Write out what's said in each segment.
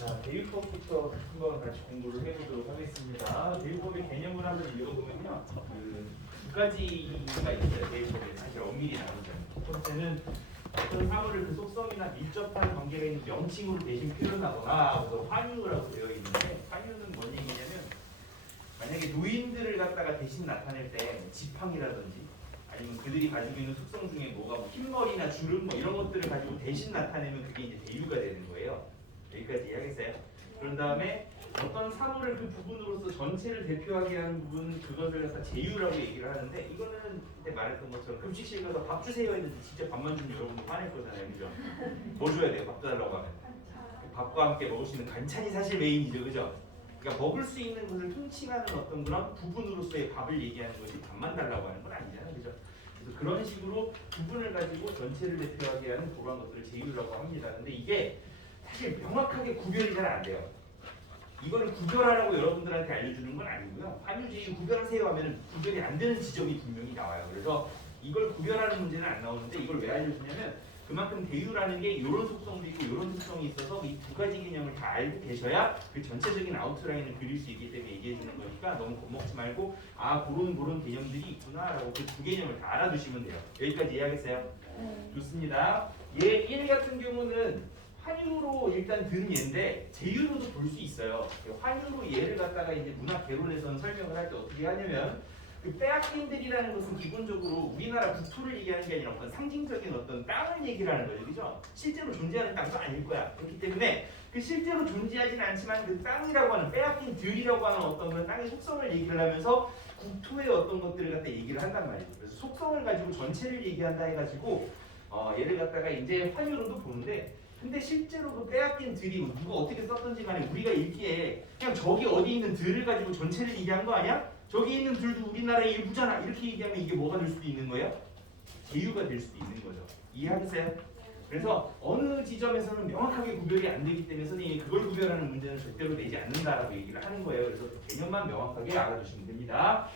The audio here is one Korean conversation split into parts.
자, 대유법부터 한번 같이 공부를 해보도록 하겠습니다. 대유법의 개념을 한번 읽어보면요, 두 가지가 있어요. 대유법에 사실 엄밀히 나누자면 첫 번째는 어떤 사물을 그 속성이나 밀접한 관계가 있는 명칭으로 대신 표현하거나 그래서 환유라고 되어 있는데, 환유는 뭔 얘기냐면 만약에 노인들을 갖다가 대신 나타낼 때 지팡이라든지 아니면 그들이 가지고 있는 속성 중에 뭐가 뭐 흰머리나 주름 뭐 이런 것들을 가지고 대신 나타내면 그게 이제 대유가 되는 거예요. 여기까지 이해하겠어요? 그런 다음에 어떤 사물을 그 부분으로서 전체를 대표하게 하는 부분, 그것을 갖다 제유라고 얘기를 하는데, 이거는 그때 말했던 것처럼 급식실 가서 밥 주세요 했는데 진짜 밥만 주면 여러분도 화낼 거잖아요, 그죠? 뭐 줘야 돼요? 밥 달라고 하면 밥과 함께 먹을 수 있는 반찬이 사실 메인이죠, 그죠? 그러니까 먹을 수 있는 것을 통칭하는 어떤 그런 부분으로서의 밥을 얘기하는 것이 밥만 달라고 하는 건 아니잖아요, 그죠? 그래서 그런 식으로 부분을 가지고 전체를 대표하게 하는 그런 것들을 제유라고 합니다. 근데 이게 사실 명확하게 구별이 잘 안 돼요. 이거를 구별하라고 여러분들한테 알려주는 건 아니고요. 환유제유 구별하세요 하면 구별이 안 되는 지점이 분명히 나와요. 그래서 이걸 구별하는 문제는 안 나오는데, 이걸 왜 알려주냐면 그만큼 대유라는 게 이런 속성도 있고 이런 속성이 있어서 이 두 가지 개념을 다 알고 계셔야 그 전체적인 아웃라인을 그릴 수 있기 때문에 얘기해 주는 거니까 너무 겁먹지 말고, 아 그런 개념들이 있구나라고 그 두 개념을 다 알아두시면 돼요. 여기까지 이해하겠어요? 좋습니다. 얘 1 같은 경우는 환유로 일단 든 예인데 제유로도 볼 수 있어요. 환유로 얘를 갖다가 이제 문학 개론에서는 설명을 할 때 어떻게 하냐면, 그 빼앗긴들이라는 것은 기본적으로 우리나라 국토를 얘기하는 게 아니라 어떤 상징적인 어떤 땅을 얘기를 하는 거죠, 그죠? 실제로 존재하는 땅도 아닐 거야. 그렇기 때문에 그 실제로 존재하진 않지만 그 땅이라고 하는, 빼앗긴들이라고 하는 어떤 그런 땅의 속성을 얘기를 하면서 국토의 어떤 것들을 갖다 얘기를 한단 말이죠. 그래서 속성을 가지고 전체를 얘기한다 해가지고 얘를 갖다가 이제 환유로도 보는데, 근데 실제로 그 빼앗긴 들이 누가 어떻게 썼던지 간에 우리가 읽기에 그냥 저기 어디 있는 들을 가지고 전체를 얘기한 거 아니야? 저기 있는 들도 우리나라의 일부잖아, 이렇게 얘기하면 이게 뭐가 될 수도 있는 거예요? 제유가 될 수도 있는 거죠. 이해하겠어요? 그래서 어느 지점에서는 명확하게 구별이 안 되기 때문에 선생님이 그걸 구별하는 문제는 절대로 내지 않는다라고 얘기를 하는 거예요. 그래서 개념만 명확하게 알아두시면 됩니다.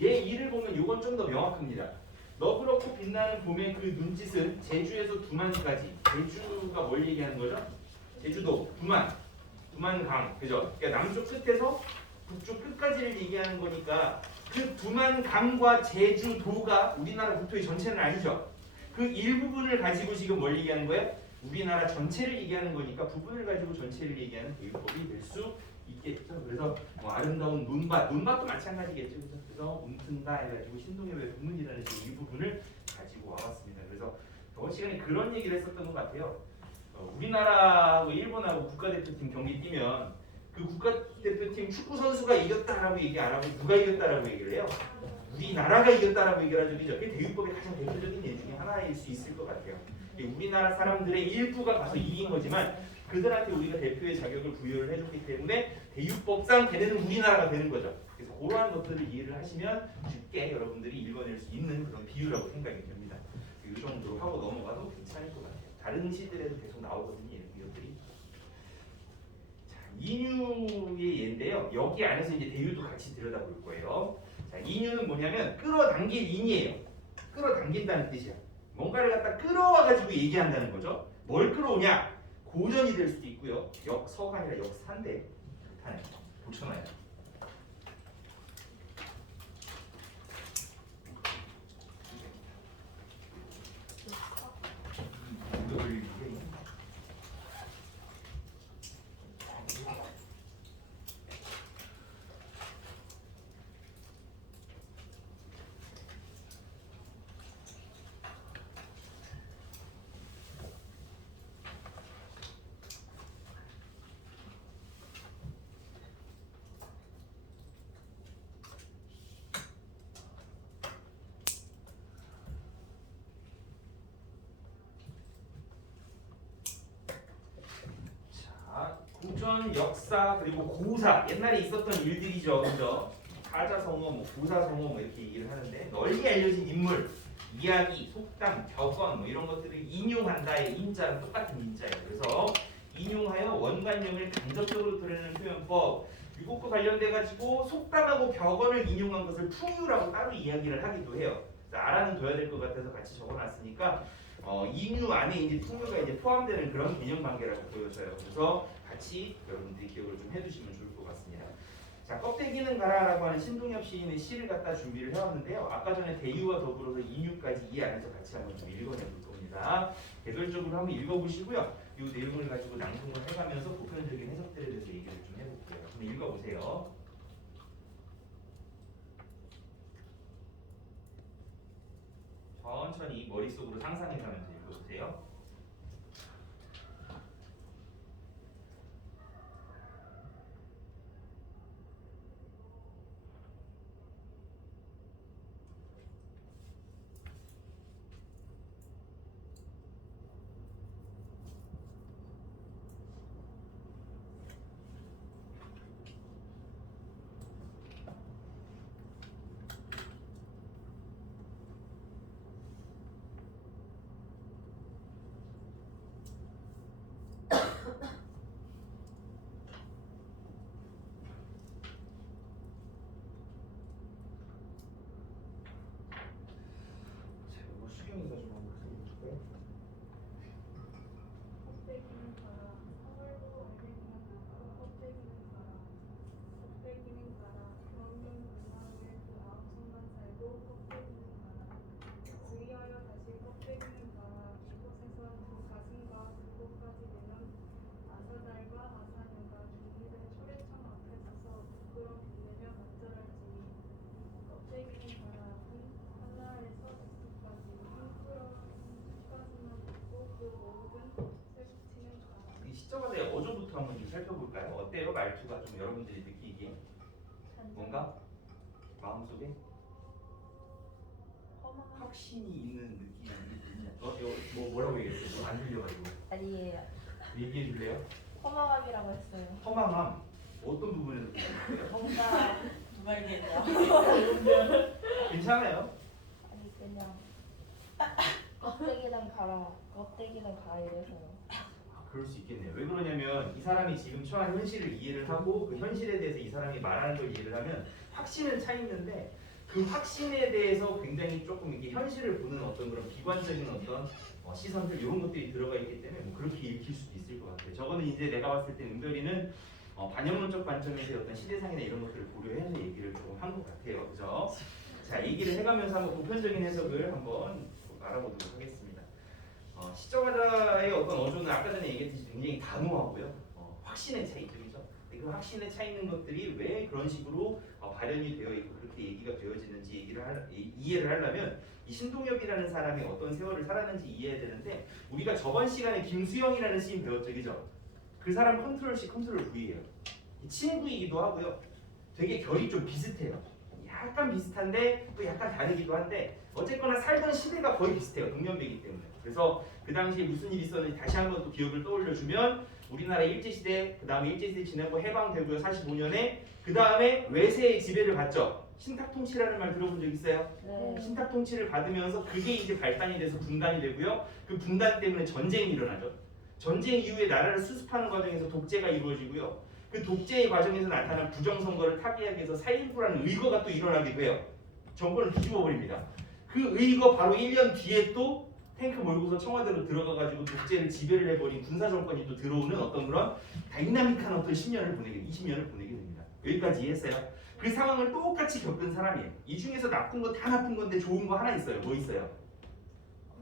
얘 2를 보면 이건 좀 더 명확합니다. 너그럽고 빛나는 봄의 그 눈짓은 제주에서 두만까지. 제주가 뭘 얘기하는 거죠? 제주도, 두만강, 그죠? 그러니까 남쪽 끝에서 북쪽 끝까지를 얘기하는 거니까 그 두만강과 제주도가 우리나라 국토의 전체는 아니죠. 그 일부분을 가지고 지금 뭘 얘기하는 거예요? 우리나라 전체를 얘기하는 거니까 부분을 가지고 전체를 얘기하는 대유법이 될 수 있겠죠. 그래서 뭐 아름다운 논밭도 마찬가지겠죠. 그래서 움튼다 해가지고 신동엽의 부문이라는 이 부분을 가지고 와봤습니다. 그래서 저번 시간에 그런 얘기를 했었던 것 같아요. 우리나라하고 일본하고 국가대표팀 경기 뛰면 그 국가대표팀 축구 선수가 이겼다라고 얘기 안 하고 누가 이겼다라고 얘기를 해요? 우리나라가 이겼다라고 얘기를 하죠. 그죠? 그게 대유법의 가장 대표적인 예 중에 하나일 수 있을 것 같아요. 우리나라 사람들의 일부가 가서 이긴 거지만 그들한테 우리가 대표의 자격을 부여를 해줬기 때문에 대유법상 걔네는 우리나라가 되는 거죠. 그래서 그러한 것들을 이해를 하시면 쉽게 여러분들이 읽어낼 수 있는 그런 비유라고 생각이 됩니다. 이 정도로 하고 넘어가도 괜찮을 것 같아요. 다른 시들에도 계속 나오거든요, 이런 비유들이. 자, 인유의 예인데요. 여기 안에서 이제 대유도 같이 들여다볼 거예요. 자, 인유는 뭐냐면 끌어당길 인이에요. 끌어당긴다는 뜻이야. 뭔가를 갖다 끌어와가지고 얘기한다는 거죠. 뭘 끌어오냐? 고전이 될 수도 있고요. 역서가 아니라 역사인데 좋다네. 붙여놔요. 고전, 역사, 그리고 고사, 옛날에 있었던 일들이죠, 그죠? 사자성어, 뭐 고사성어 뭐 이렇게 얘기를 하는데, 널리 알려진 인물, 이야기, 속담, 벽언 뭐 이런 것들을 인용한다의 인자는 똑같은 인자예요. 그래서 인용하여 원관령을 간접적으로 드러내는 표현법, 이것과 관련돼 가지고 속담하고 벽언을 인용한 것을 풍유라고 따로 이야기를 하기도 해요. 알아는 둬야 될 것 같아서 같이 적어놨으니까 인유 안에 이제 풍류가 이제 포함되는 그런 개념 관계라고 보여져요. 그래서 같이 여러분들이 기억을 좀 해두시면 좋을 것 같습니다. 자, 껍데기는 가라라고 하는 신동엽 시인의 시를 갖다 준비를 해왔는데요. 아까 전에 대유와 더불어서 인유까지 이 안에서 같이 한번 좀 읽어내 볼 겁니다. 개별적으로 한번 읽어보시고요. 이 내용을 가지고 낭송을 해가면서 보편적인 해석들에 대해서 얘기를 좀 해볼게요. 한번 읽어보세요. 천천히 머릿속으로 상상해가면서 읽어보세요. 수경이가 좀 한번 해볼까요? 껍데기는 가라. 사월도 알맹이는 나고 껍데기는 가라. 껍데기는 가라. 그런면 문화의 그 아홉 천만 살고 껍데기는 가라. 주의하여 다시 껍데기는 가라. 이곳에선 두 가슴과 그곳까지 되는 아사달과 아사녀가 종이된 초래청 앞에 서서 부끄러 빛내며 간절할지니 껍데기는 가라. 하나에서 백두까지 흰꾸러운 가지만 있고 그 모든 쇠붙이는 가라. 이 시적화의 어조부터 한번 좀 살펴볼까요? 어때요? 말투가 좀 여러분들이 느끼기에 뭔가 마음속에 허망한 확신이 있는 느낌이 있냐? 뭐라고 얘기했어요? 안 들려가지고 아니에요. 얘기해 줄래요? 허망함이라고 했어요. 허망함 어떤 부분에서 느끼세요? 뭔가 누가 얘기했냐? 괜찮아요? 아니 그냥 껍데기는 가라. 껍데기는 가 이래서요. 그럴 수 있겠네요. 왜 그러냐면 이 사람이 지금 처한 현실을 이해를 하고 그 현실에 대해서 이 사람이 말하는 걸 이해를 하면 확신은 차 있는데 그 확신에 대해서 굉장히 조금 이렇게 현실을 보는 어떤 그런 비관적인 어떤 시선들 이런 것들이 들어가 있기 때문에 뭐 그렇게 읽힐 수도 있을 것 같아요. 저거는 이제 내가 봤을 때 은별이는 반영론적 관점에서 어떤 시대상이나 이런 것들을 고려해서 얘기를 조금 한 것 같아요. 그죠? 자, 얘기를 해가면서 한번 보편적인 해석을 한번 알아보도록 하겠습니다. 시적화자의 어떤 어조는 아까 전에 얘기했듯이 굉장히 단호하고요. 확신의 차이점이죠. 그 확신에 차 있는 것들이 왜 그런 식으로 발현이 되어 있고 그렇게 얘기가 되어지는지 이해를 하려면 이 신동엽이라는 사람이 어떤 세월을 살았는지 이해해야 되는데 우리가 저번 시간에 김수영이라는 시인 배웠죠, 그죠? 그 사람 컨트롤 C, 컨트롤 V예요. 친구이기도 하고요. 되게 결이 좀 비슷해요. 약간 비슷한데 또 약간 다르기도 한데 어쨌거나 살던 시대가 거의 비슷해요. 동년배이기 때문에. 그래서 그 당시에 무슨 일이 있었는지 다시 한번 또 기억을 떠올려주면 우리나라 일제시대, 그 다음에 일제시대 지나고 해방되고요. 45년에 그 다음에 외세의 지배를 받죠. 신탁통치라는 말 들어본 적 있어요? 네. 신탁통치를 받으면서 그게 이제 발단이 돼서 분단이 되고요. 그 분단 때문에 전쟁이 일어나죠. 전쟁 이후에 나라를 수습하는 과정에서 독재가 이루어지고요. 그 독재의 과정에서 나타난 부정선거를 타개하기 위해서 4.19라는 의거가 또 일어나기도 해요. 정권을 뒤집어 버립니다. 그 의거 바로 1년 뒤에 또 탱크 몰고서 청와대로 들어가가지고 독재를 지배를 해버린 군사정권이 또 들어오는 어떤 그런 다이나믹한 어떤 10년을 보내게, 20년을 보내게 됩니다. 여기까지 이해했어요? 그 상황을 똑같이 겪은 사람이에요. 이 중에서 나쁜 거 다 나쁜 건데 좋은 거 하나 있어요. 뭐 있어요?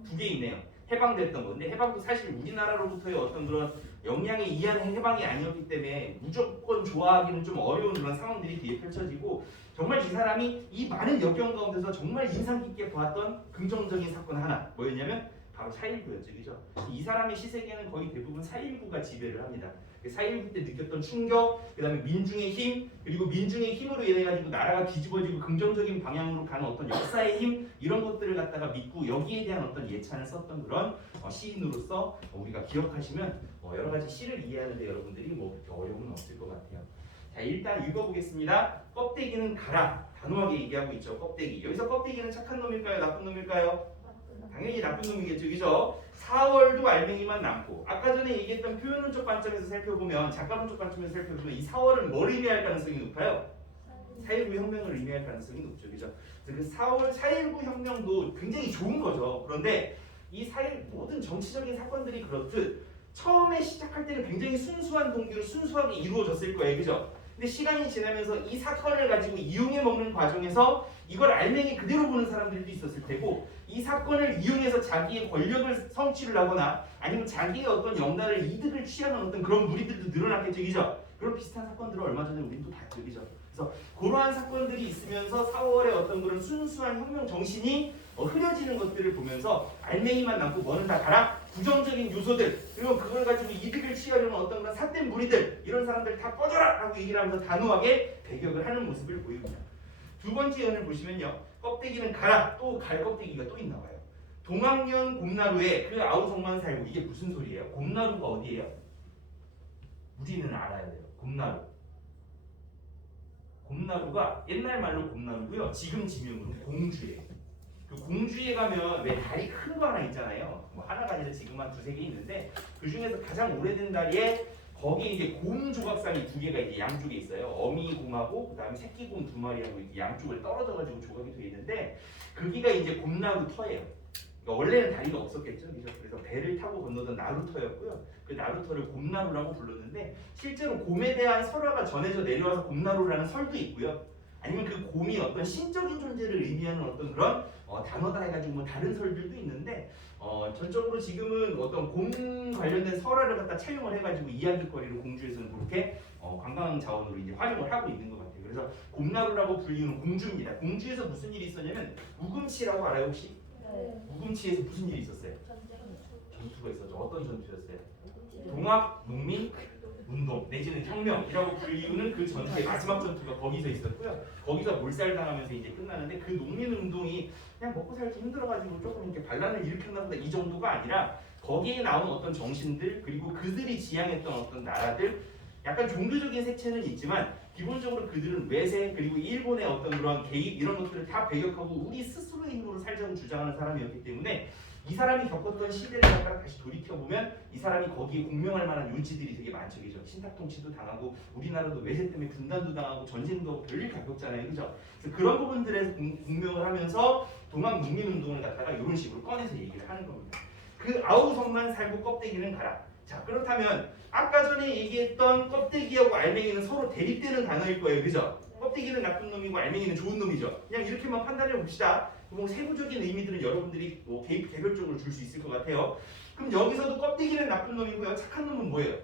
두 개 있네요. 해방됐던 건데 해방도 사실 우리나라로부터의 어떤 그런 역량에 의한 해방이 아니었기 때문에 무조건 좋아하기는 좀 어려운 그런 상황들이 뒤에 펼쳐지고 정말 이 사람이 이 많은 역경 가운데서 정말 인상 깊게 보았던 긍정적인 사건 하나 뭐였냐면 바로 4.19였죠. 그죠? 이 사람의 시세계는 거의 대부분 4.19가 지배를 합니다. 4.19 때 느꼈던 충격, 그 다음에 민중의 힘, 그리고 민중의 힘으로 인해 가지고 나라가 뒤집어지고 긍정적인 방향으로 가는 어떤 역사의 힘 이런 것들을 갖다가 믿고 여기에 대한 어떤 예찬을 썼던 그런 시인으로서 우리가 기억하시면 여러 가지 시를 이해하는 데 여러분들이 뭐 그렇게 어려움은 없을 것 같아요. 자, 일단 읽어보겠습니다. 껍데기는 가라. 단호하게 얘기하고 있죠. 껍데기. 여기서 껍데기는 착한 놈일까요? 나쁜 놈일까요? 당연히 나쁜 놈이겠죠. 그죠? 4월도 알맹이만 남고 아까 전에 얘기했던 표현론적 관점에서 살펴보면 작가론적 관점에서 살펴보면 이 4월은 뭘 의미할 가능성이 높아요? 4.19 혁명을 의미할 가능성이 높죠. 그죠? 그래서 그 4월 4.19 혁명도 굉장히 좋은 거죠. 그런데 이 사회 모든 정치적인 사건들이 그렇듯 처음에 시작할 때는 굉장히 순수한 동기로 순수하게 이루어졌을 거예요. 그죠? 근데 시간이 지나면서 이 사건을 가지고 이용해 먹는 과정에서 이걸 알맹이 그대로 보는 사람들도 있었을 테고 이 사건을 이용해서 자기의 권력을 성취를 하거나 아니면 자기의 어떤 영달을 이득을 취하는 어떤 그런 무리들도 늘어났겠죠. 그죠? 그런 비슷한 사건들을 얼마 전에 우리는 또 봤죠. 그죠? 그래서 그러한 사건들이 있으면서 4월에 어떤 그런 순수한 혁명 정신이 흐려지는 것들을 보면서 알맹이만 남고 뭐는 다 가라 부정적인 요소들 그리고 그걸 가지고 이득을 취하려는 어떤 그런 삿된 무리들 이런 사람들 다 꺼져라 라고 얘기를 하면서 단호하게 배격을 하는 모습을 보입니다. 두 번째 연을 보시면요. 껍데기는 가라 또 갈 껍데기가 또 있나 봐요. 동학년 곰나루에 그 아우성만 살고 이게 무슨 소리예요? 곰나루가 어디예요? 우리는 알아야 돼요. 곰나루. 곰나루가 옛날 말로 곰나루고요. 지금 지명으로는 공주예요. 그 공주에 가면 왜 다리 큰 거 하나 있잖아요. 뭐 하나가 아니라 지금 한 두세 개 있는데 그 중에서 가장 오래된 다리에 거기에 이제 곰 조각상이 두 개가 이제 양쪽에 있어요. 어미 곰하고 그다음에 새끼 곰 두 마리하고 이렇게 양쪽을 떨어져가지고 조각이 되어 있는데 거기가 이제 곰나루 터예요. 그러니까 원래는 다리가 없었겠죠. 그래서 배를 타고 건너던 나루터였고요. 그 나루터를 곰나루라고 불렀는데 실제로 곰에 대한 설화가 전해져 내려와서 곰나루라는 설도 있고요. 아니면 그 곰이 어떤 신적인 존재를 의미하는 어떤 그런 단어다 해가지고 뭐 다른 설들도 있는데 전적으로 지금은 어떤 곰 관련된 설화를 갖다 채용을 해가지고 이야기거리로 공주에서는 그렇게 관광 자원으로 이제 활용을 하고 있는 것 같아요. 그래서 곰나루라고 불리는 공주입니다. 공주에서 무슨 일이 있었냐면 우금치라고 알아요 혹시? 네. 우금치에서 무슨 일이 있었어요? 전쟁. 전투가 있었죠. 어떤 전투였어요? 동학 농민 운동 내지는 혁명이라고 불리우는 그 전투의 마지막 전투가 거기서 있었고요. 거기서 몰살당하면서 이제 끝나는데 그 농민 운동이 그냥 먹고 살기 힘들어가지고 조금 이렇게 반란을 일으켰나 보다 이 정도가 아니라 거기에 나온 어떤 정신들 그리고 그들이 지향했던 어떤 나라들 약간 종교적인 색채는 있지만 기본적으로 그들은 외세 그리고 일본의 어떤 그런 개입 이런 것들을 다 배격하고 우리 스스로의 힘으로 살자고 주장하는 사람이었기 때문에 이 사람이 겪었던 시대를 갖다가 다시 돌이켜보면 이 사람이 거기에 공명할 만한 요지들이 되게 많죠. 그죠? 신탁통치도 당하고 우리나라도 외세 때문에 분단도 당하고 전쟁도 별일 겪었잖아요. 그죠? 그래서 그런 부분들에서 공명을 하면서 동학 농민운동을 갖다가 이런 식으로 꺼내서 얘기를 하는 겁니다. 그 아우성만 살고 껍데기는 가라. 자 그렇다면 아까 전에 얘기했던 껍데기하고 알맹이는 서로 대립되는 단어일 거예요. 그죠? 껍데기는 나쁜 놈이고 알맹이는 좋은 놈이죠. 그냥 이렇게만 판단해 봅시다. 뭐 세부적인 의미들은 여러분들이 뭐 개별적으로 줄 수 있을 것 같아요. 그럼 여기서도 껍데기는 나쁜 놈이고요. 착한 놈은 뭐예요?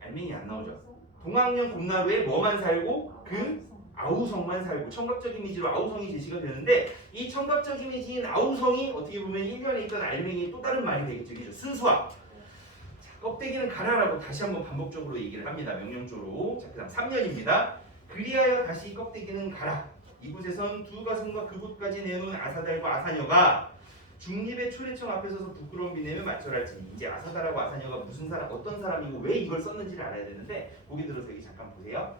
알맹이 안 나오죠. 동학년 곰나루에 뭐만 살고 그 아우성만 살고 청각적 이미지로 아우성이 제시가 되는데 이 청각적 이미지인 아우성이 어떻게 보면 1년에 있던 알맹이의 또 다른 말이 되겠죠. 그죠? 순수화. 자, 껍데기는 가라라고 다시 한번 반복적으로 얘기를 합니다. 명령조로. 자, 그다음 3년입니다. 그리하여 다시 껍데기는 가라. 이곳에선 두 가슴과 그곳까지 내놓은 아사달과 아사녀가 중립의 초래청 앞에 서서 부끄러운 비내며 맞절할지니 이제 아사달하고 아사녀가 무슨 사람 어떤 사람이고 왜 이걸 썼는지를 알아야 되는데 거기 들어서 여기 잠깐 보세요.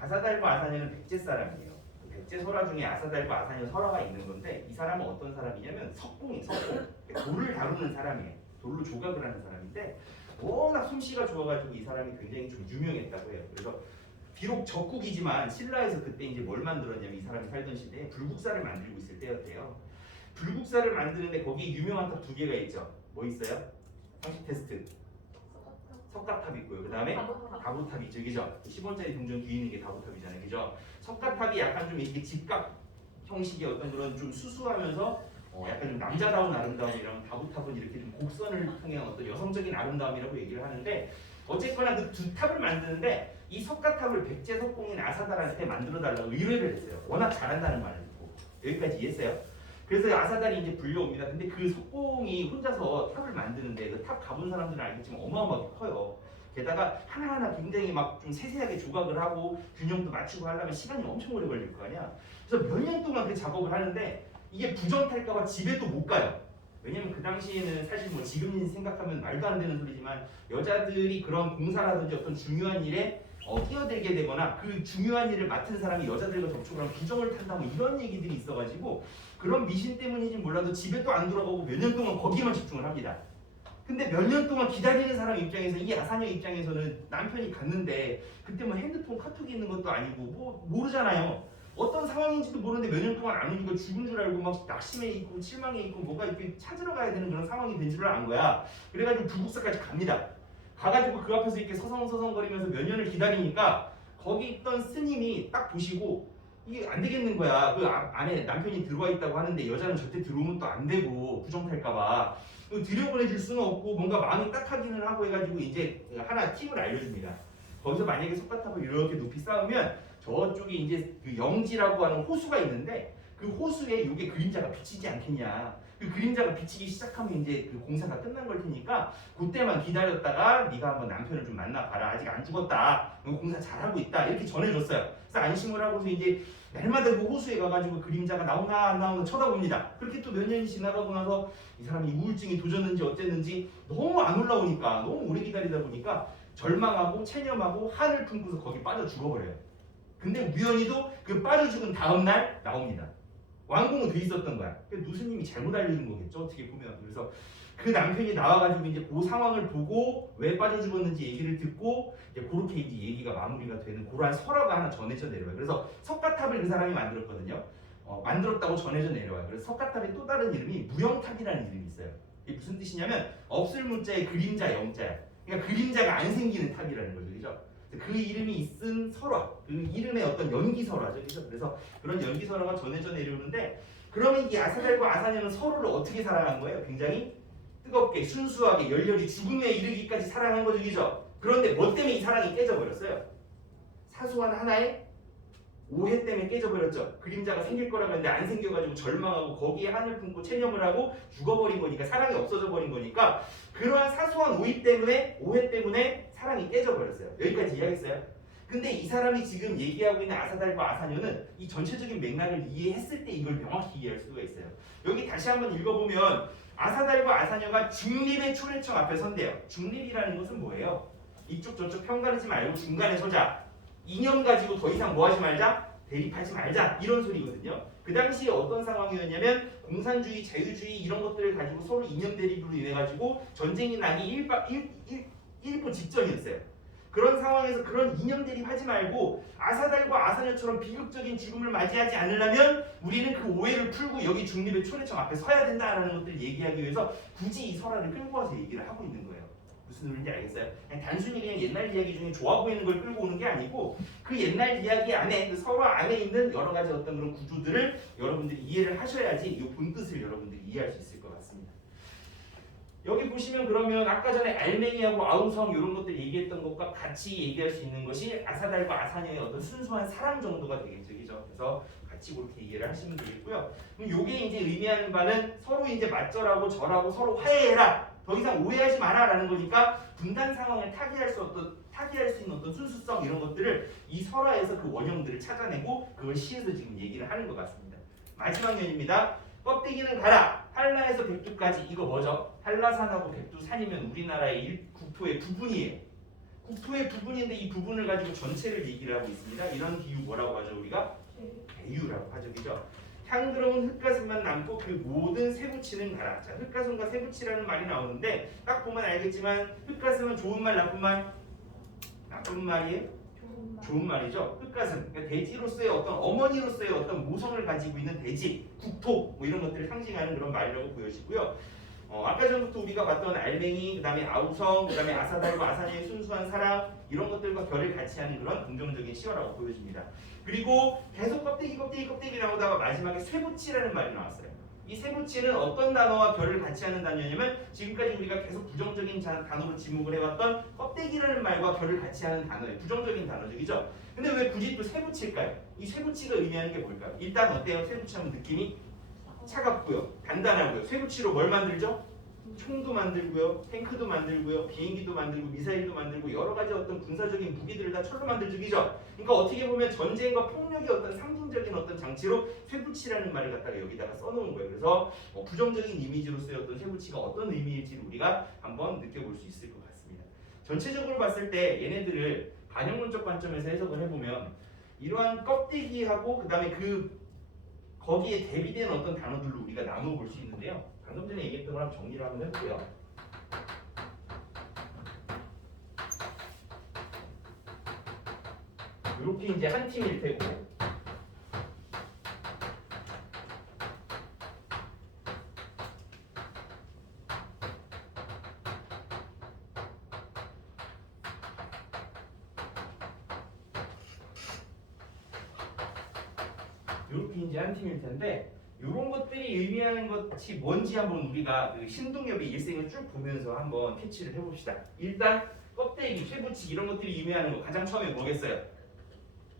아사달과 아사녀는 백제 사람이에요. 백제 설화 중에 아사달과 아사녀 설화가 있는 건데 이 사람은 어떤 사람이냐면 석공이 석공 돌을 다루는 사람이에요. 돌로 조각을 하는 사람인데 워낙 솜씨가 좋아가지고 이 사람이 굉장히 좀 유명했다고 해요. 그래서 비록 적국이지만 신라에서 그때 이제 뭘 만들었냐면 이 사람이 살던 시대에 불국사를 만들고 있을 때였대요. 불국사를 만드는데 거기에 유명한 탑 두 개가 있죠. 뭐 있어요? 상식 테스트. 석가탑 있고요. 그 다음에 다보탑이 있죠. 그죠? 10원짜리 동전 뒤에 있는 게 다보탑이잖아요. 그죠? 석가탑이 약간 좀 이렇게 직각 형식의 어떤 그런 좀 수수하면서 약간 좀 남자다운 아름다움이랑 다보탑은 이렇게 좀 곡선을 통한 어떤 여성적인 아름다움이라고 얘기를 하는데 어쨌거나 그 두 탑을 만드는데 이 석가탑을 백제 석공인 아사달한테 만들어달라고 의뢰를 했어요. 워낙 잘한다는 말을 듣고 여기까지 이해했어요? 그래서 아사달이 이제 불려옵니다. 근데 그 석공이 혼자서 탑을 만드는데 그 탑 가본 사람들은 알겠지만 어마어마하게 커요. 게다가 하나하나 굉장히 막 좀 세세하게 조각을 하고 균형도 맞추고 하려면 시간이 엄청 오래 걸릴 거 아니야. 그래서 몇 년 동안 그 작업을 하는데 이게 부정탈까봐 집에 또 못 가요. 왜냐면 그 당시에는 사실 뭐 지금 생각하면 말도 안 되는 소리지만 여자들이 그런 공사라든지 어떤 중요한 일에 끼어들게 되거나 그 중요한 일을 맡은 사람이 여자들과 접촉을 하면 부정을 탄다 뭐 이런 얘기들이 있어가지고 그런 미신 때문인지 몰라도 집에 또 안 돌아가고 몇 년 동안 거기만 집중을 합니다. 근데 몇 년 동안 기다리는 사람 입장에서 이 아사녀 입장에서는 남편이 갔는데 그때 뭐 핸드폰 카톡이 있는 것도 아니고 뭐 모르잖아요. 어떤 상황인지도 모르는데 몇 년 동안 안 오니까 죽은 줄 알고 막 낙심해 있고 실망해 있고 뭐가 이렇게 찾으러 가야 되는 그런 상황이 된 줄을 안 거야. 그래가지고 불국사까지 갑니다. 가가지고 그 앞에서 이렇게 서성서성거리면서 몇 년을 기다리니까 거기 있던 스님이 딱 보시고 이게 안 되겠는 거야. 그 안에 남편이 들어와 있다고 하는데 여자는 절대 들어오면 또 안 되고 부정탈까봐 들여보내줄 수는 없고 뭔가 마음이 딱하기는 하고 해가지고 이제 하나 팁을 알려줍니다. 거기서 만약에 석가탑을 이렇게 높이 쌓으면 저쪽에 이제 그 영지라고 하는 호수가 있는데 그 호수에 요게 그림자가 비치지 않겠냐. 그 그림자가 비치기 시작하면 이제 그 공사가 끝난 걸 테니까 그때만 기다렸다가 네가 한번 남편을 좀 만나봐라. 아직 안 죽었다. 공사 잘하고 있다. 이렇게 전해줬어요. 그래서 안심을 하고서 이제 날마다 그 호수에 가가지고 그림자가 나오나 안 나오나 쳐다봅니다. 그렇게 또 몇 년이 지나가고 나서 이 사람이 우울증이 도졌는지 어쨌는지 너무 안 올라오니까 너무 오래 기다리다 보니까 절망하고 체념하고 한을 품고서 거기 빠져 죽어버려요. 근데 우연히도 그 빠져 죽은 다음날 나옵니다. 완공은 돼 있었던 거야. 누스님이 잘못 알려준 거겠죠, 어떻게 보면. 그래서 그 남편이 나와가지고 이제 그 상황을 보고 왜 빠져 죽었는지 얘기를 듣고 이제 그렇게 이제 얘기가 마무리가 되는 그러한 설화가 하나 전해져 내려와요. 그래서 석가탑을 그 사람이 만들었거든요. 만들었다고 전해져 내려와요. 그래서 석가탑의 또 다른 이름이 무영탑이라는 이름이 있어요. 이게 무슨 뜻이냐면 없을 문자에 그림자 영자야. 그러니까 그림자가 안 생기는 탑이라는 거죠, 그죠? 그 이름이 쓴 설화, 그 이름의 어떤 연기 설화죠, 그죠? 그래서 그런 연기 설화가 전해져 내려오는데, 그러면 이 아사달과 아사녀는 서로를 어떻게 사랑한 거예요? 굉장히 뜨겁게, 순수하게, 열렬히 죽음에 이르기까지 사랑한 거죠, 그죠? 그런데 뭐 때문에 이 사랑이 깨져버렸어요? 사소한 하나의 오해 때문에 깨져버렸죠. 그림자가 생길 거라고 했는데 안 생겨가지고 절망하고 거기에 한을 품고 체념을 하고 죽어버린 거니까, 사랑이 없어져 버린 거니까, 그러한 사소한 오해 때문에 사랑이 깨져버렸어요. 여기까지 이해하겠어요? 근데 이 사람이 지금 얘기하고 있는 아사달과 아사녀는 이 전체적인 맥락을 이해했을 때 이걸 명확히 이해할 수가 있어요. 여기 다시 한번 읽어보면 아사달과 아사녀가 중립의 초래청 앞에 선대요. 중립이라는 것은 뭐예요? 이쪽 저쪽 편가르지 말고 중간에 서자. 이념 가지고 더 이상 뭐 하지 말자? 대립하지 말자. 이런 소리거든요. 그 당시에 어떤 상황이었냐면 공산주의, 자유주의 이런 것들을 가지고 서로 이념 대립으로 인해 가지고 전쟁이 나기 일보 직전이었어요. 그런 상황에서 그런 이념 대립하지 말고 아사달과 아사녀처럼 비극적인 죽음을 맞이하지 않으려면 우리는 그 오해를 풀고 여기 중립의 초래청 앞에 서야 된다라는 것들을 얘기하기 위해서 굳이 이 설화를 끌고 와서 얘기를 하고 있는 거예요. 무슨 소리인지 알겠어요? 그냥 단순히 그냥 옛날 이야기 중에 좋아 보이는 걸 끌고 오는 게 아니고 그 옛날 이야기 안에, 그 설화 안에 있는 여러 가지 어떤 그런 구조들을 여러분들이 이해를 하셔야지 이 본뜻을 여러분들이 이해할 수 있을 것 같습니다. 여기 보시면 그러면 아까 전에 알맹이하고 아우성 이런 것들 얘기했던 것과 같이 얘기할 수 있는 것이 아사달과 아사녀의 어떤 순수한 사랑 정도가 되겠죠, 그죠? 그래서 같이 그렇게 이해를 하시면 되겠고요. 그럼 요게 이제 의미하는 바는 서로 이제 맞절하고 절하고 서로 화해해라. 더 이상 오해하지 마라라는 거니까 분단 상황을 타개할 수 있는 어떤 순수성 이런 것들을 이 설화에서 그 원형들을 찾아내고 그걸 시에서 지금 얘기를 하는 것 같습니다. 마지막 면입니다. 껍데기는 가라. 한라에서 백두까지 이거 뭐죠? 한라산하고 백두산이면 우리나라의 국토의 부분이에요. 국토의 부분인데 이 부분을 가지고 전체를 얘기를 하고 있습니다. 이런 비유 뭐라고 하죠? 우리가 배유라고 하죠, 그죠? 향그러운 흙가슴만 남고 그 모든 쇠붙이는 가라. 자, 흙가슴과 쇠붙이라는 말이 나오는데 딱 보면 알겠지만 흙가슴은 좋은 말, 나쁜 말? 나쁜 말이에요? 좋은 말이죠. 흙가슴. 그러니까 대지로서의 어떤 어머니로서의 어떤 모성을 가지고 있는 대지, 국토 뭐 이런 것들을 상징하는 그런 말이라고 보여지고요. 아까 전부터 우리가 봤던 알맹이, 그다음에 아우성, 그다음에 아사달과 아사녀의 순수한 사랑 이런 것들과 결을 같이 하는 그런 긍정적인 시어라고 보여집니다. 그리고 계속 껍데기 나오다가 마지막에 쇠붙이라는 말이 나왔어요. 이 쇠붙이는 어떤 단어와 결을 같이 하는 단어냐면 지금까지 우리가 계속 부정적인 단어로 지목을 해왔던 껍데기라는 말과 결을 같이 하는 단어예요. 부정적인 단어죠, 그죠? 근데 왜 굳이 또 쇠붙일까요? 이 쇠붙이가 의미하는 게 뭘까요? 일단 어때요? 쇠붙이하면 느낌이 차갑고요, 단단하고요. 쇠붙이로 뭘 만들죠? 총도 만들고요, 탱크도 만들고요, 비행기도 만들고, 미사일도 만들고 여러 가지 어떤 군사적인 무기들을 다 철로 만들죠, 그죠? 그러니까 어떻게 보면 전쟁과 폭력의 어떤 상징적인 어떤 장치로 쇠붙이라는 말을 갖다가 여기다가 써놓은 거예요. 그래서 부정적인 이미지로서의 어떤 쇠붙이가 어떤 의미일지를 우리가 한번 느껴볼 수 있을 것 같습니다. 전체적으로 봤을 때 얘네들을 반영론적 관점에서 해석을 해보면 이러한 껍데기하고 그 다음에 거기에 대비되는 어떤 단어들로 우리가 나누어 볼 수 있는데요. 방금 전에 얘기했던 거랑 정리를 한번 해볼게요. 이렇게 이제 한 팀일 테고 이렇게 이제 한 팀일 텐데 이런 것들이 의미하는 것이 뭔지 한번 우리가 그 신동엽의 일생을 쭉 보면서 한번 캐치를 해봅시다. 일단 껍데기, 쇠붙이기 이런 것들이 의미하는 거 가장 처음에 뭐겠어요?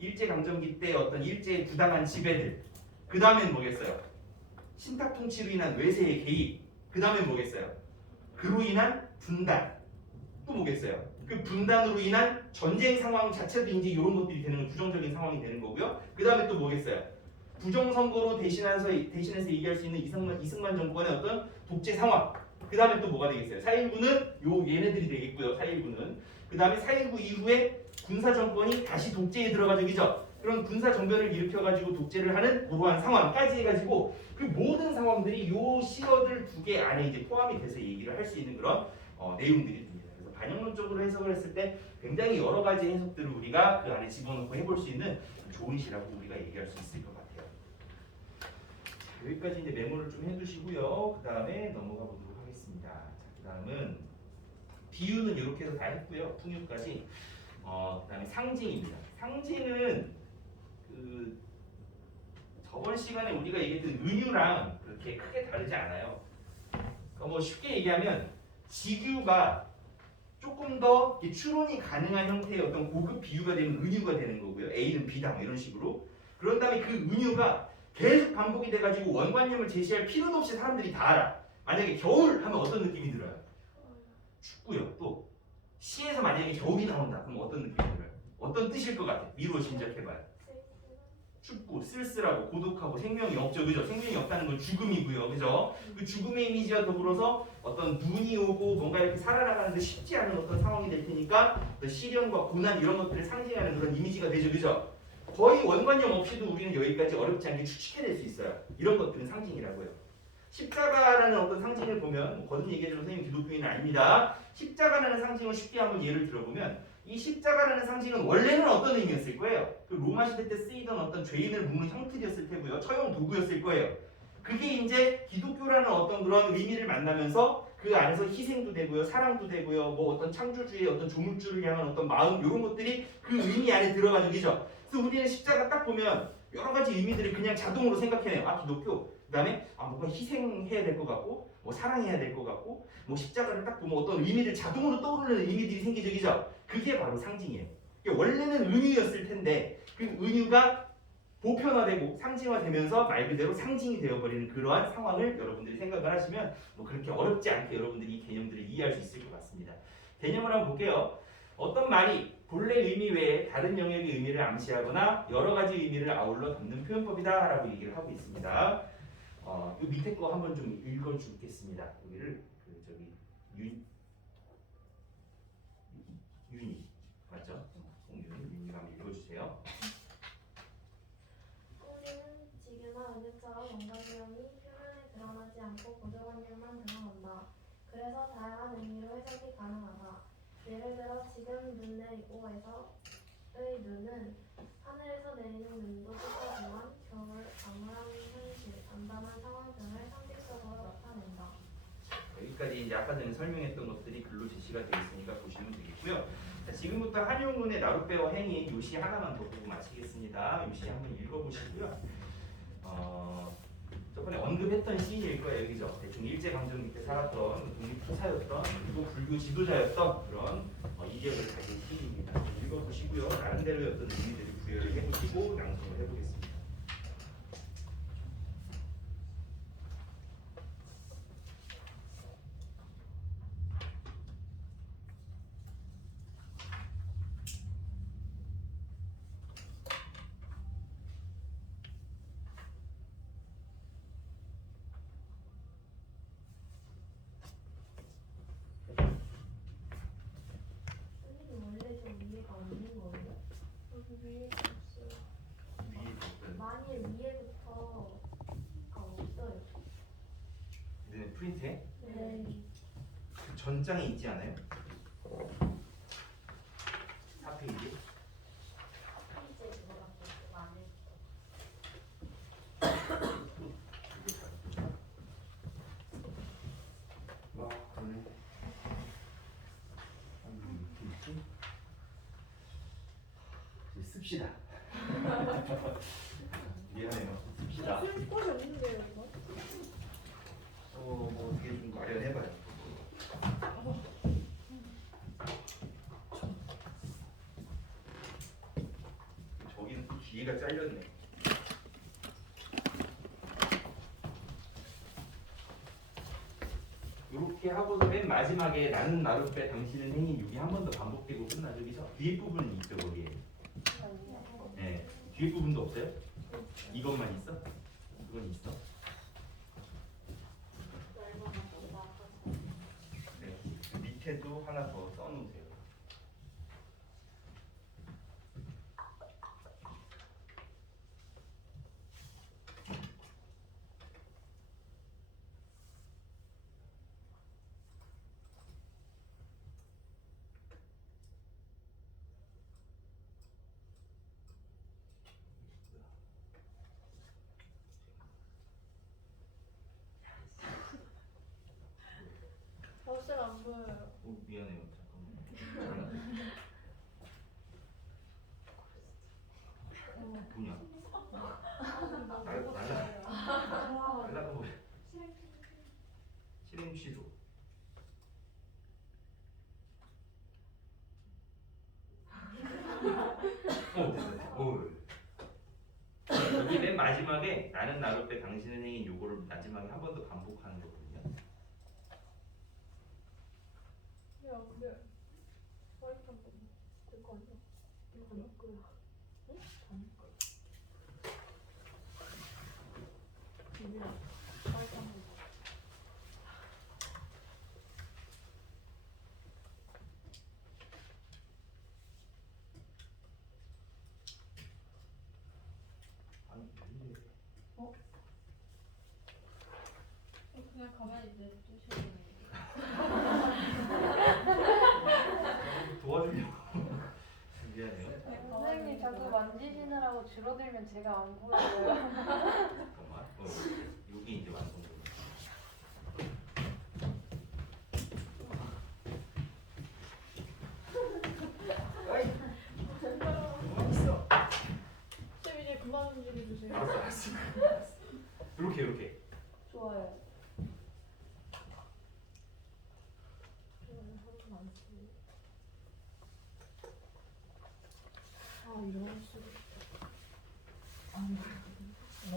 일제강점기 때 어떤 일제의 부당한 지배들. 그 다음엔 뭐겠어요? 신탁통치로 인한 외세의 개입. 그 다음엔 뭐겠어요? 그로 인한 분단. 또 뭐겠어요? 그 분단으로 인한 전쟁 상황 자체도 이제 이런 것들이 되는 거, 부정적인 상황이 되는 거고요. 그 다음에 또 뭐겠어요? 부정선거로 대신해서 얘기할 수 있는 이승만 정권의 어떤 독재 상황. 그 다음에 또 뭐가 되겠어요? 4.19는 얘네들이 되겠고요. 4.19는. 그 다음에 4.19 이후에 군사 정권이 다시 독재에 들어가죠. 그죠? 그런 군사 정변을 일으켜가지고 독재를 하는 그러한 상황까지 해가지고 그 모든 상황들이 요 시어들 두 개 안에 이제 포함이 돼서 얘기를 할 수 있는 그런 내용들이 됩니다. 그래서 반영론적으로 해석을 했을 때 굉장히 여러 가지 해석들을 우리가 그 안에 집어넣고 해볼 수 있는 좋은 시라고 우리가 얘기할 수 있을 것 같아요. 여기까지 이제 메모를 좀 해두시고요. 그 다음에 넘어가 보도록 하겠습니다. 자, 그 다음은 비유는 이렇게 해서 다 했고요. 풍유까지. 그 다음에 상징입니다. 상징은 그 저번 시간에 우리가 얘기했던 은유랑 그렇게 크게 다르지 않아요. 그러니까 뭐 쉽게 얘기하면 직유가 조금 더 추론이 가능한 형태의 어떤 고급 비유가 되면 은유가 되는 거고요. A는 B다 뭐 이런 식으로. 그런 다음에 그 은유가 계속 반복이 돼가지고 원관념을 제시할 필요도 없이 사람들이 다 알아. 만약에 겨울 하면 어떤 느낌이 들어요? 춥고요. 또 시에서 만약에 겨울이 나온다 그럼 어떤 느낌이 들어요? 어떤 뜻일 것 같아? 미루어 짐작해봐요. 춥고 쓸쓸하고 고독하고 생명이 없죠. 그죠? 생명이 없다는 건 죽음이고요. 그죠? 그 죽음의 이미지와 더불어서 어떤 눈이 오고 뭔가 이렇게 살아나가는데 쉽지 않은 어떤 상황이 될 테니까 시련과 고난 이런 것들을 상징하는 그런 이미지가 되죠. 그죠? 거의 원관념 없이도 우리는 여기까지 어렵지 않게 추측해낼 수 있어요. 이런 것들은 상징이라고요. 십자가라는 어떤 상징을 보면 거듭 얘기해주는 선생님 기독교인은 아닙니다. 십자가라는 상징을 쉽게 한번 예를 들어보면 이 십자가라는 상징은 원래는 어떤 의미였을 거예요? 그 로마 시대 때 쓰이던 어떤 죄인을 묶는 형틀이었을 테고요. 처형 도구였을 거예요. 그게 이제 기독교라는 어떤 그런 의미를 만나면서 그 안에서 희생도 되고요. 사랑도 되고요. 뭐 어떤 창조주의 어떤 조물주를 향한 어떤 마음 이런 것들이 그 의미 안에 들어가죠. 그죠? 그래서 우리는 십자가 딱 보면 여러 가지 의미들을 그냥 자동으로 생각해내요. 아 기독교. 그 다음에 뭔가 희생해야 될 것 같고 뭐 사랑해야 될 것 같고 뭐 십자가를 딱 보면 어떤 의미를 자동으로 떠오르는 의미들이 생기죠. 그죠? 그게 바로 상징이에요. 원래는 은유였을 텐데 그 은유가 보편화되고 상징화되면서 말 그대로 상징이 되어버리는 그러한 상황을 여러분들이 생각을 하시면 뭐 그렇게 어렵지 않게 여러분들이 이 개념들을 이해할 수 있을 것 같습니다. 개념을 한번 볼게요. 어떤 말이 본래 의미 외에 다른 영역의 의미를 암시하거나 여러 가지 의미를 아울러 담는 표현법이다라고 얘기를 하고 있습니다. 이 밑에 거 한번 좀 읽어주겠습니다. 여기를 윤희 맞죠? 윤희가 한번 읽어주세요. 꼬리는 지규나 은유처럼 원관념이 표면에 드러나지 않고 고정관념만 드러난다. 그래서 다양한 의미로 해석이 가능하다. 예를 들어 지금 눈의 오에서의 눈은 하늘에서 내리는 눈도 뜻하지만 겨울 암울한 현실, 암담한 상황 등을 상징적으로 나타낸다. 여기까지 이제 아까 전에 설명했던 것들이 글로 제시가 되어 있으니까 보시면 되겠고요. 자, 지금부터 한용운의 나룻배와 행인 요시 하나만 더 보고 마치겠습니다. 요시 한번 읽어보시고요. 저번에 언급했던 시인일 거예요. 그죠? 대충 일제강점기 때 살았던 독립투사였던 그리고 불교 지도자였던 그런 이력을 가진 시인입니다. 읽어보시고요. 나름대로의 어떤 의미들을 부여를 해보시고 낭송을 해보겠습니다. 선생님 원래 저 위에가 없는 거예요? 여기 위에 없어요. 만일 위에부터가 없어요. 네, 프린트에 네. 그 전장에 있지 않아요? 4페이지. 이제 그거밖에 만일. 와, 오늘 씁시다. 미안해요. 씁시다. 쓸 곳이 없는데요, 이거? 뭐 어떻게 좀 마련해봐요. 저기는 또 기계가 잘렸네. 이렇게 하고서 맨 마지막에 나는 나를 빼 당신은 행인 여기 한 번 더 반복되고 끝나죠, 그죠? 뒤에 부분은 있죠 거기에. 네, 뒤에 부분도 없어요? 이것만 있어? 이건 있어? 네, 밑에도 하나 더 써놓으세요. 버스가 안 보여요. 미안해요. 잠깐만. 뭐냐? 날라가 버려. 실행 취소. 여기 맨 마지막에 나는 나로 빼 당신은 행인 요거를 마지막에 한 번 더 반복하는 거거든요. 야, 근데 화이트 한 번. 이거 아니야? 이거 아니야? 응? 아닐까? 비밀. 화이트 한 번. 아니, 왜 이래? 그냥 가만히 냅두시면 도와주려고. 미안해요. 선생님 자꾸 만지시느라고 줄어들면 제가 안 보여요. 잠깐만. 여기 이제 완성됩니다. 아이, 있어. 쌤 이제 그만 움직여주세요. 알았어. 이렇게. 좋아요. 아, 이런 식으로.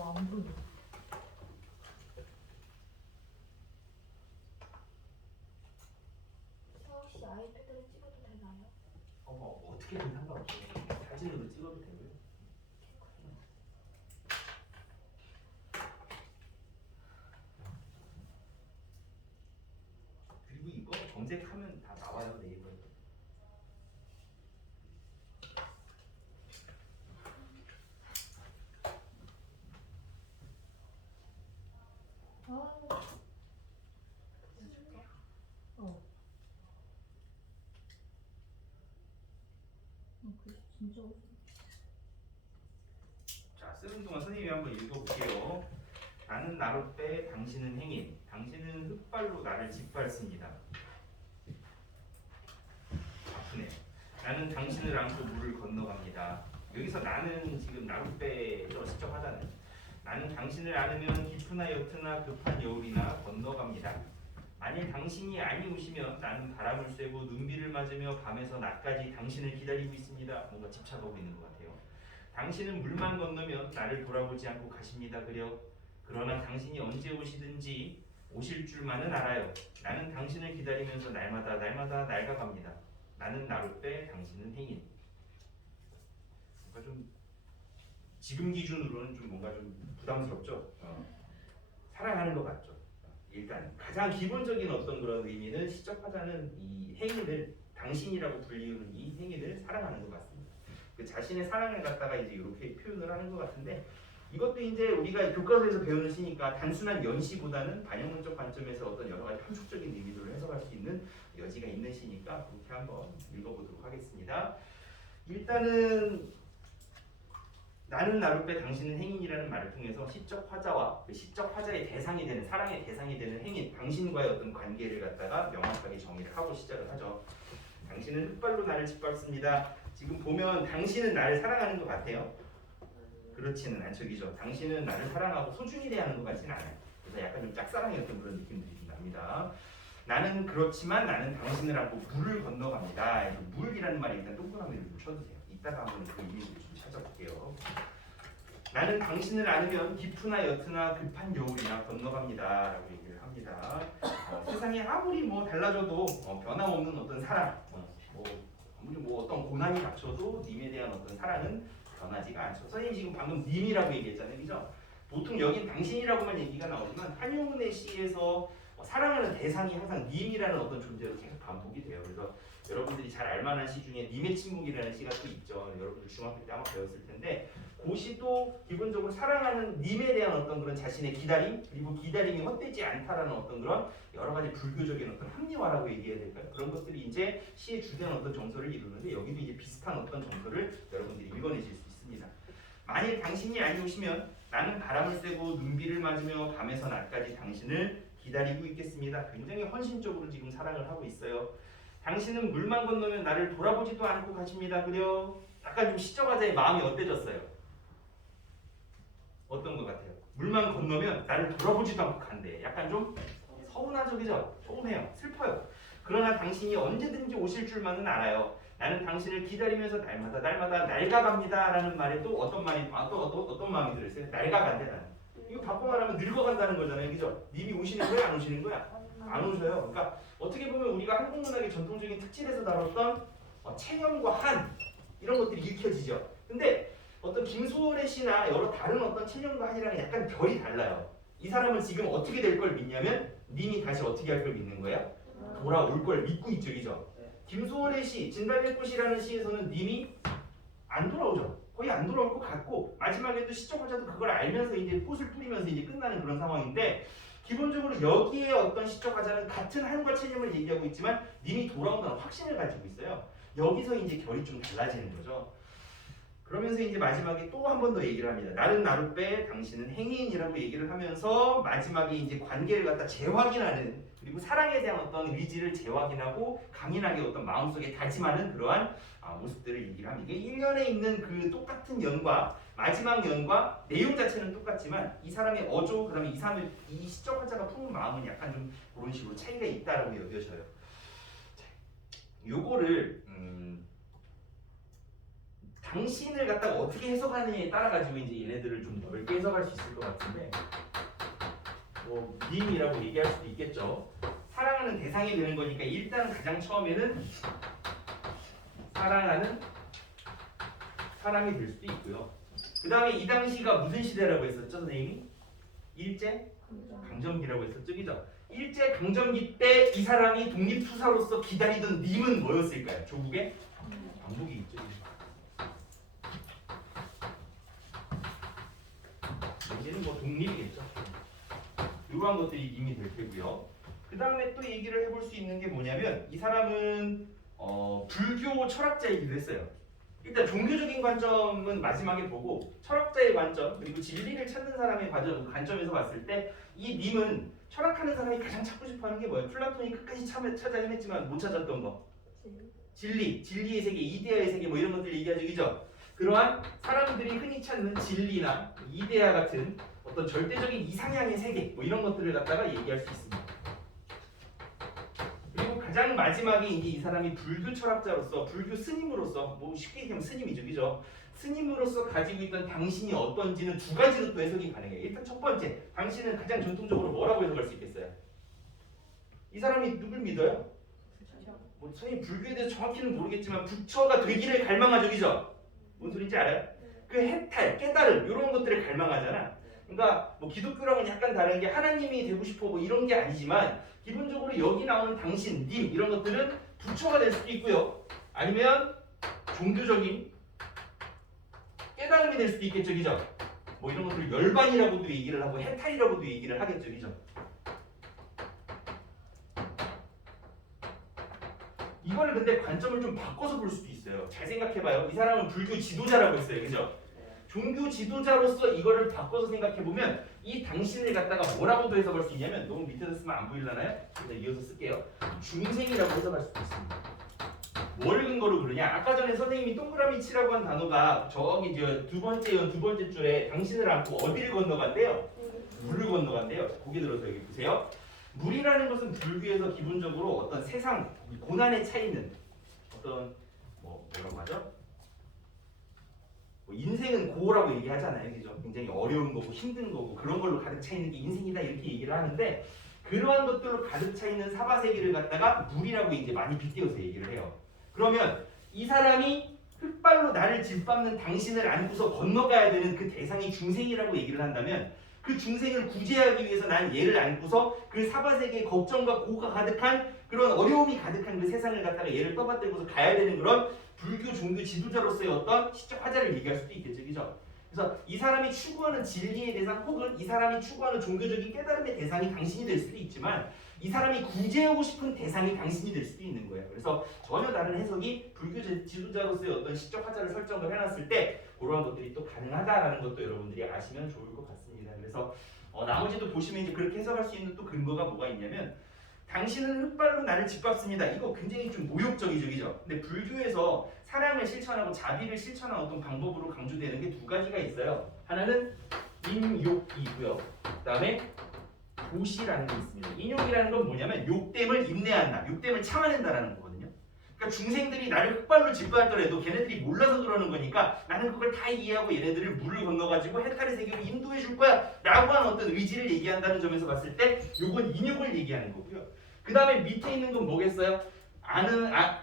안 보여. 서 혹시 아이패드로 찍어도 되나요? 어떻게든 상관없어요. 사진으로 찍어도 되고요. 그리고 이거 검색하면 다 나와요, 네이버에. 진짜. 자, 쓰는 동안 선생님이 한번 읽어볼게요. 나는 나로 빼 당신은 행인. 당신은 흙발로 나를 짓밟습니다. 아프네. 나는 당신을 안고 물을 건너갑니다. 여기서 나는 지금 나로 빼로 시점하잖아요. 나는 당신을 안으면 깊으나 옅으나 급한 여울이나 건너갑니다. 만일 당신이 아니오시면 나는 바람을 쐬고 눈비를 맞으며 밤에서 낮까지 당신을 기다리고 있습니다. 뭔가 집착하고 있는 것 같아요. 당신은 물만 건너면 나를 돌아보지 않고 가십니다. 그러나 당신이 언제 오시든지 오실 줄만은 알아요. 나는 당신을 기다리면서 날마다 낡아갑니다. 나는 나로 빼 당신은 행인. 뭔가 좀 지금 기준으로는 좀 뭔가 좀 부담스럽죠. 사랑하는 것 같죠. 일단 가장 기본적인 어떤 그런 의미는 시적 화자는 이 행인을 당신이라고 불리우는 이 행인을 사랑하는 것 같습니다. 그 자신의 사랑을 갖다가 이제 이렇게 표현을 하는 것 같은데 이것도 이제 우리가 교과서에서 배우는 시니까 단순한 연시보다는 반영문적 관점에서 어떤 여러 가지 함축적인 의미들을 해석할 수 있는 여지가 있는 시니까 그렇게 한번 읽어보도록 하겠습니다. 일단은 나는 나로 빼 당신은 행인이라는 말을 통해서 시적 화자와 그 시적 화자의 대상이 되는 사랑의 대상이 되는 행인 당신과의 어떤 관계를 갖다가 명확하게 정의를 하고 시작을 하죠. 당신은 흙발로 나를 짓밟습니다. 지금 보면 당신은 나를 사랑하는 것 같아요. 그렇지는 않죠, 그죠? 당신은 나를 사랑하고 소중히 대하는 것 같지는 않아요. 그래서 약간 좀 짝사랑이었던 그런 느낌들이 좀 납니다. 나는 그렇지만 나는 당신을 안고 물을 건너갑니다. 물이라는 말이 일단 동그라미를 좀 쳐주세요. 이따가 한번 그 의미를 좀 찾아볼게요. 나는 당신을 안으면 깊으나 옅으나 급한 여울이나 건너갑니다. 라고 얘기를 합니다. 세상이 아무리 뭐 달라져도 변함없는 어떤 사랑, 아무리 뭐 어떤 고난이 닥쳐도 님에 대한 어떤 사랑은 변하지가 않죠. 선생님 지금 방금 님이라고 얘기했잖아요, 그죠? 보통 여긴 당신이라고만 얘기가 나오지만 한효은의 시에서 사랑하는 대상이 항상 님이라는 어떤 존재로 계속 반복이 돼요. 그래서 여러분들이 잘 알만한 시 중에 님의 침묵이라는 시가 또 있죠. 여러분들 중학교 때 아마 배웠을 텐데 그 시도 기본적으로 사랑하는 님에 대한 어떤 그런 자신의 기다림, 그리고 기다림이 헛되지 않다라는 어떤 그런 여러 가지 불교적인 어떤 합리화라고 얘기해야 될까요? 그런 것들이 이제 시의 주된 어떤 정서를 이루는데 여기도 이제 비슷한 어떤 정서를 여러분들이 읽어내실 수 있습니다. 만일 당신이 아니오시면 나는 바람을 쐬고 눈비를 맞으며 밤에서 낮까지 당신을 기다리고 있겠습니다. 굉장히 헌신적으로 지금 사랑을 하고 있어요. 당신은 물만 건너면 나를 돌아보지도 않고 가십니다. 그래요? 약간 좀 시적화자의 마음이 어때졌어요? 어떤 것 같아요? 물만 건너면 나를 돌아보지도 않고 간대. 약간 좀 서운하죠, 그죠? 조금해요. 슬퍼요. 그러나 당신이 언제든지 오실 줄만은 알아요. 나는 당신을 기다리면서 날마다 낡아갑니다. 라는 말에 또 어떤 말이 어떤 마음이 들었어요? 낡아간대 나는. 이거 바꿔 말하면 늙어간다는 거잖아요, 그죠? 님이 오시는 거야, 안 오시는 거야? 안 오셔요. 그러니까 어떻게 보면 우리가 한국 문학의 전통적인 특질에서 다뤘던 체념과 한 이런 것들이 읽혀지죠. 근데 어떤 김소월의 시나 여러 다른 어떤 체념과 한이랑 약간 결이 달라요. 이 사람은 지금 어떻게 될 걸 믿냐면 님이 다시 어떻게 할 걸 믿는 거예요? 돌아올 걸 믿고 있죠, 그죠? 김소월의 시 진달래꽃이라는 시에서는 님이 안 돌아오죠. 거의 안 돌아올 것 같고 마지막에도 시적화자도 그걸 알면서 이제 꽃을 뿌리면서 이제 끝나는 그런 상황인데 기본적으로 여기에 어떤 시적화자는 같은 한과 체념을 얘기하고 있지만 님이 돌아온다는 확신을 가지고 있어요. 여기서 이제 결이 좀 달라지는 거죠. 그러면서 이제 마지막에 또 한 번 더 얘기를 합니다. 나는 나를 빼 당신은 행위인이라고 얘기를 하면서 마지막에 이제 관계를 갖다 재확인하는 그리고 사랑에 대한 어떤 의지를 재확인하고 강인하게 어떤 마음속에 다짐하는 그러한 모습들을 얘기를 합니다. 이게 1년에 있는 그 똑같은 연과 마지막 연과 내용 자체는 똑같지만 이 사람의 어조 그다음에 이 시적 화자가 품은 마음은 약간 좀 그런 식으로 차이가 있다라고 여겨져요. 자, 요거를 당신을 갖다가 어떻게 해석하느냐에 따라 가지고 이제 얘네들을 좀 넓게 해석할 수 있을 것 같은데 뭐 님이라고 얘기할 수도 있겠죠. 사랑하는 대상이 되는 거니까 일단 가장 처음에는 사랑하는 사람이 될 수도 있고요. 그 다음에 이 당시가 무슨 시대라고 했었죠, 선생님이? 일제 강점기라고 했었죠, 그죠? 일제 강점기 때 이 사람이 독립투사로서 기다리던 님은 뭐였을까요? 조국의 왕복이 있죠. 이제는 뭐 독립이겠죠. 이러한 것들이 이미 될 테고요. 그 다음에 또 얘기를 해볼 수 있는 게 뭐냐면 이 사람은 불교 철학자이기도 했어요. 일단 종교적인 관점은 마지막에 보고 철학자의 관점 그리고 진리를 찾는 사람의 관점에서 봤을 때 이 님은 철학하는 사람이 가장 찾고 싶어하는 게 뭐예요? 플라톤이 끝까지 찾아 헤맸지만 못 찾았던 거. 진리의 세계, 이데아의 세계 뭐 이런 것들 얘기하죠, 그죠? 그러한 사람들이 흔히 찾는 진리나 이데아 같은 어떤 절대적인 이상향의 세계 뭐 이런 것들을 갖다가 얘기할 수 있습니다. 그리고 가장 마지막에 이제 이 사람이 불교 철학자로서 불교 스님으로서 뭐 쉽게 얘기하면 스님이죠, 그죠? 스님으로서 가지고 있던 당신이 어떤지는 두 가지로 또 해석이 가능해요. 일단 첫 번째, 당신은 가장 전통적으로 뭐라고 해석할 수 있겠어요? 이 사람이 누굴 믿어요? 뭐 선생님 불교에 대해서 정확히는 모르겠지만 부처가 되기를 갈망하죠, 그죠? 뭔 소리인지 알아요? 그 해탈, 깨달음 이런 것들을 갈망하잖아. 그러니까 뭐 기독교랑은 약간 다른 게 하나님이 되고 싶어 뭐 이런 게 아니지만 기본적으로 여기 나오는 당신, 님 이런 것들은 부처가 될 수도 있고요. 아니면 종교적인 깨달음이 될 수도 있겠죠, 그죠? 뭐 이런 것들 열반이라고도 얘기를 하고 해탈이라고도 얘기를 하겠죠, 그죠? 이거를 근데 관점을 좀 바꿔서 볼 수도 있어요. 잘 생각해봐요. 이 사람은 불교 지도자라고 했어요, 그죠? 종교 지도자로서 이거를 바꿔서 생각해보면 이 당신을 갖다가 뭐라고도 해석할 수 있냐면 너무 밑에서 쓰면 안 보이려나요? 일단 이어서 쓸게요. 중생이라고 해석할 수도 있습니다. 뭐를 근거로 그러냐? 아까 전에 선생님이 동그라미 치라고 한 단어가 저기 두 번째 줄에 당신을 안고 어디를 건너간대요? 물을 건너간대요. 고개 들어서 여기 보세요. 물이라는 것은 불교에서 기본적으로 어떤 세상 고난에 차 있는 어떤 뭐라고 하죠? 인생은 고라고 얘기하잖아요, 그죠? 굉장히 어려운 거고 힘든 거고 그런 걸로 가득 차 있는 게 인생이다 이렇게 얘기를 하는데 그러한 것들로 가득 차 있는 사바세계를 갖다가 물이라고 이제 많이 빗대어서 얘기를 해요. 그러면 이 사람이 흙발로 나를 짓밟는 당신을 안고서 건너가야 되는 그 대상이 중생이라고 얘기를 한다면 그 중생을 구제하기 위해서 난 얘를 안고서 그 사바세계의 걱정과 고가 가득한 그런 어려움이 가득한 그 세상을 갖다가 얘를 떠받들고서 가야 되는 그런 불교 종교 지도자로서의 어떤 시적 화자를 얘기할 수도 있겠죠, 그죠? 그래서 이 사람이 추구하는 진리의 대상 혹은 이 사람이 추구하는 종교적인 깨달음의 대상이 당신이 될 수도 있지만 이 사람이 구제하고 싶은 대상이 당신이 될 수도 있는 거예요. 그래서 전혀 다른 해석이 불교 지도자로서의 어떤 시적 화자를 설정을 해놨을 때 그러한 것들이 또 가능하다라는 것도 여러분들이 아시면 좋을 것 같습니다. 그래서 나머지도 보시면 이제 그렇게 해석할 수 있는 또 근거가 뭐가 있냐면 당신은 흙발로 나를 짓밟습니다. 이거 굉장히 좀 모욕적이죠, 그죠? 근데 불교에서 사랑을 실천하고 자비를 실천하는 어떤 방법으로 강조되는 게 두 가지가 있어요. 하나는 인욕이고요. 그다음에 도시라는 게 있습니다. 인욕이라는 건 뭐냐면 욕됨을 인내한다, 욕됨을 참아낸다라는 거거든요. 그러니까 중생들이 나를 흙발로 짓밟더라도 걔네들이 몰라서 그러는 거니까 나는 그걸 다 이해하고 얘네들을 물을 건너가지고 해탈의 세계로 인도해 줄 거야 라고 하는 어떤 의지를 얘기한다는 점에서 봤을 때 요건 인욕을 얘기하는 거고요. 그 다음에 밑에 있는 건 뭐겠어요?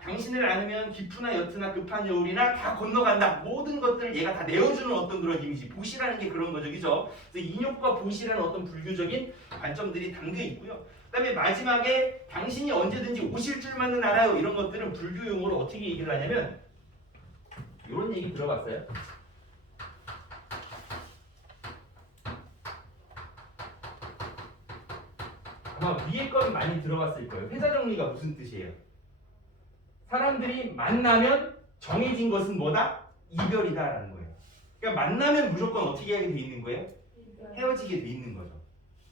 당신을 안으면 깊으나 옅으나 급한 여울이나 다 건너간다. 모든 것들을 얘가 다 내어주는 어떤 그런 이미지. 보시라는 게 그런 거죠, 그죠? 그래서 인욕과 보시라는 어떤 불교적인 관점들이 담겨 있고요. 그 다음에 마지막에 당신이 언제든지 오실 줄만은 알아요. 이런 것들은 불교 용어로 어떻게 얘기를 하냐면 이런 얘기 들어봤어요? 아마 위에 건 많이 들어봤을 거예요. 회사 정리가 무슨 뜻이에요? 사람들이 만나면 정해진 것은 뭐다? 이별이다라는 거예요. 그러니까 만나면 무조건 어떻게 하게 돼 있는 거예요? 헤어지게 돼 있는 거죠.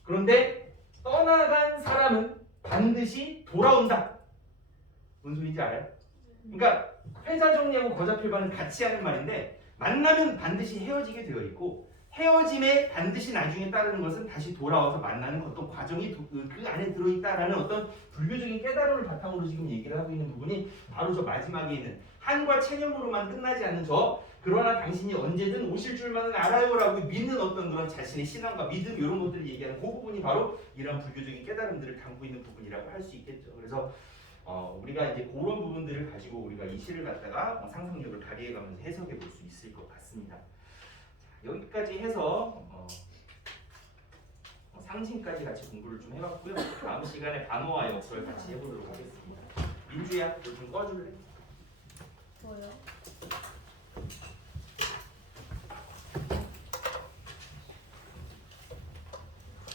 그런데 떠나간 사람은 반드시 돌아온다. 무슨 소리인지 알아요? 그러니까 회사 정리하고 거자필반은 같이 하는 말인데 만나면 반드시 헤어지게 되어 있고 헤어짐에 반드시 나중에 따르는 것은 다시 돌아와서 만나는 어떤 과정이 그 안에 들어있다라는 어떤 불교적인 깨달음을 바탕으로 지금 얘기를 하고 있는 부분이 바로 저 마지막에 있는 한과 체념으로만 끝나지 않는 그러나 당신이 언제든 오실 줄만은 알아요라고 믿는 어떤 그런 자신의 신앙과 믿음 이런 것들을 얘기하는 그 부분이 바로 이런 불교적인 깨달음들을 담고 있는 부분이라고 할 수 있겠죠. 그래서 우리가 이제 그런 부분들을 가지고 우리가 이 시를 갖다가 상상력을 발휘해가면서 해석해 볼 수 있을 것 같습니다. 여기까지 해서 상징까지 같이 공부를 좀 해봤고요. 다음 시간에 반어와 역설 같이 해보도록 하겠습니다. 민주야, 너 좀 꺼줄래? 뭐요?